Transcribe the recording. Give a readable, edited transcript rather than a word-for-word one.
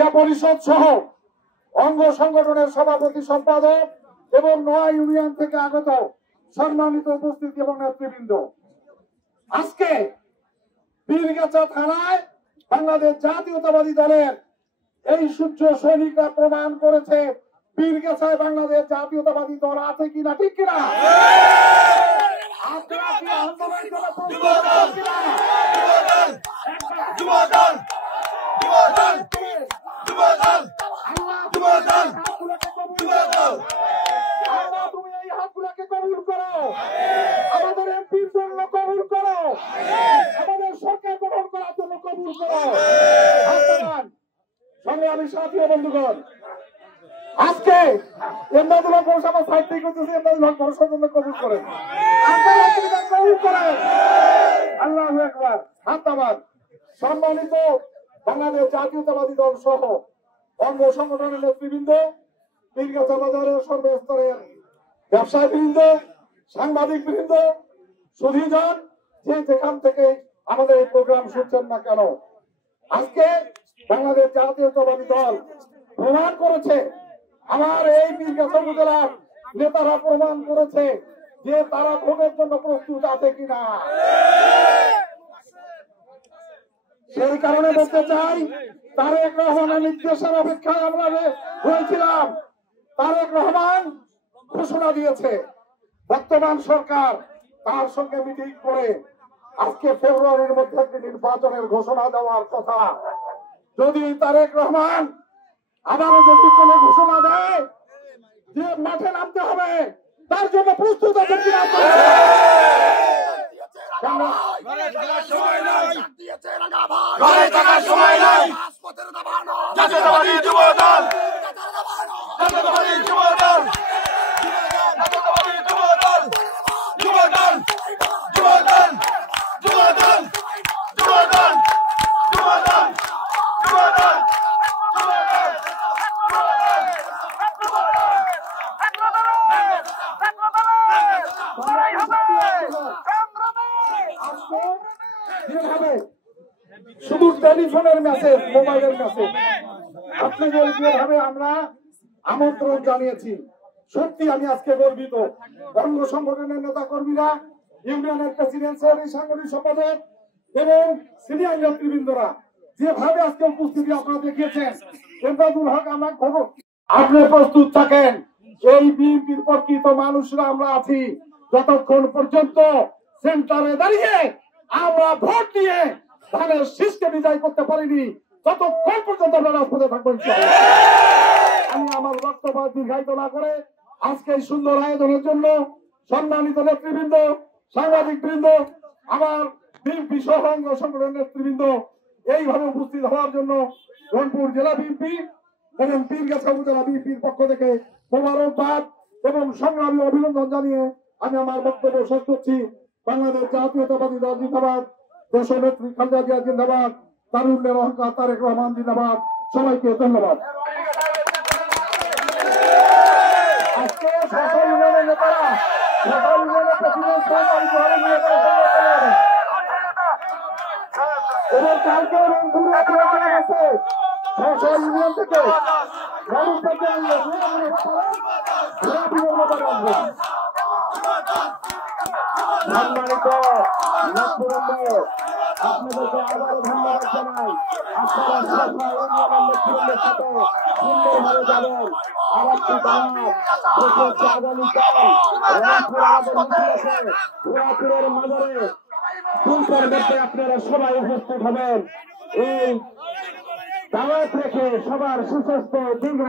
জিয়া পরিষদ সহ অঙ্গ সংগঠনের সভাপতি সম্পাদক এবং নোয়া ইউনিয়ন থেকে আগত সম্মানিত উপস্থিতি এবং নেতৃবৃন্দ, আজকে পীরগাছা থানায় বাংলাদেশ জাতীয়তাবাদী দলের এই সূর্য সৈনিকরা প্রমাণ করেছে পীরগাছায় বাংলাদেশ জাতীয়তাবাদী দল আছে কিনা, ঠিক কিনা? তুমি এই হাতগুলোকে কবুল করো, আমাদের এমপির জন্য কবুল করো, আমাদের সরকার গঠন করার জন্য কবুল করো। সংগ্রামী সাথী ও বন্ধুগণ, আজকে এমদাদুল্লাহ পৌরসভা সাইড থেকে করতেছে, এমদাদুল্লাহ পৌরসভার জন্য কবুল করেন, কবুল করেন। আল্লাহু আকবার। হাতাবাদ। সম্মানিত বাংলাদেশ জাতীয়তাবাদী দল সহ অঙ্গ সংগঠনের নেতৃবৃন্দ, পীরগাছা বাজারের সর্বস্তরের ব্যবসায়ী বৃন্দ, সাংবাদিক বৃন্দ, সুধীজন, যে যেখান থেকে আমাদের এই প্রোগ্রাম শুনছেন না কেন, আজকে বাংলাদেশ জাতীয়তাবাদী দল প্রমাণ করেছে, আমার এই পীরগাছা উপজেলার নেতারা প্রমাণ করেছে যে তারা ভোটের জন্য প্রস্তুত আছে কিনা। সেই কারণে বলতে চাই, তারেক রহমানের নির্দেশের অপেক্ষায় আমরা হয়েছিলাম। তারেক রহমান ঘোষণা দিয়েছে, বর্তমান সরকার তার সঙ্গে মিটিং করে আজকে ফেব্রুয়ারির মধ্যে একটি নির্বাচনের ঘোষণা দেওয়ার কথা। যদি তারেক রহমান আবারও যদি কোনো ঘোষণা দেয় যে মাঠে নামতে হবে, তার জন্য প্রস্তুত আছে কিনা? শুধু টেলিফোনের মেসেজ, মোবাইলের মেসেজ আপনাকে যেভাবে আমরা আমন্ত্রণ জানিয়েছি, সত্যি আমি আজকে গর্বিত। অঙ্গ সংগঠনের নেতা কর্মীরা, ইউনিয়নের প্রেসিডেন্ট, সাংগঠনিক সম্পাদক এবং সিনিয়র নেতৃবৃন্দরা যেভাবে আজকে উপস্থিতি আপনারা দেখিয়েছেন, এমদাদুল হক আমার খবর আপনি প্রস্তুত থাকেন। এই বিএনপির প্রকৃত মানুষরা আমরা আছি, যতক্ষণ পর্যন্ত সেন্টারে দাঁড়িয়ে আমরা ভোট দিয়ে ধানের শীষকে বিজয় করতে পারিনি, ততক্ষণ পর্যন্ত আমরা রাজপথে থাকবো। আমি আমার বক্তব্য দীর্ঘায়িত না করে আজকে এই সুন্দর আয়োজনের জন্য সম্মানিত নেতৃবৃন্দ, সাংবাদিক বৃন্দ, আমার বিএনপি সহ অঙ্গ সংগঠনের নেতৃবৃন্দ এইভাবে উপস্থিত হওয়ার জন্য রংপুর জেলা বিএনপি এবং পীরগাছা উপজেলা বিএনপির পক্ষ থেকে মোবারকবাদ এবং সংগ্রামী অভিনন্দন জানিয়ে আমি আমার বক্তব্য শেষ করছি। বাংলাদেশ জাতীয়তাবাদী দল জিন্দাবাদ, দেশনেত্রী খালেদা জিয়া জিন্দাবাদ, তারুণ্যের অহংকার তারেক রহমান জিন্দাবাদ। সবাইকে ধন্যবাদ। আজকে সকল ইউনিয়নের নেতারা, সকল ইউনিয়নের প্রেসিডেন্ট এবং কালকে রংপুরে প্রোগ্রাম আছে, সকল ইউনিয়ন থেকে সম্মানিত আপনাদেরকে আবারও ধন্যবাদ জানাই। আপনারা নেতৃবৃন্দের সাথে সুন্দরভাবে যাবেন। আর একটি আগামীকাল রংপুরের মাজারে দুইটার মধ্যে আপনারা সবাই উপস্থিত হবেন। এই দাওয়াত রেখে সবার সুস্বাস্থ্য দীর্ঘ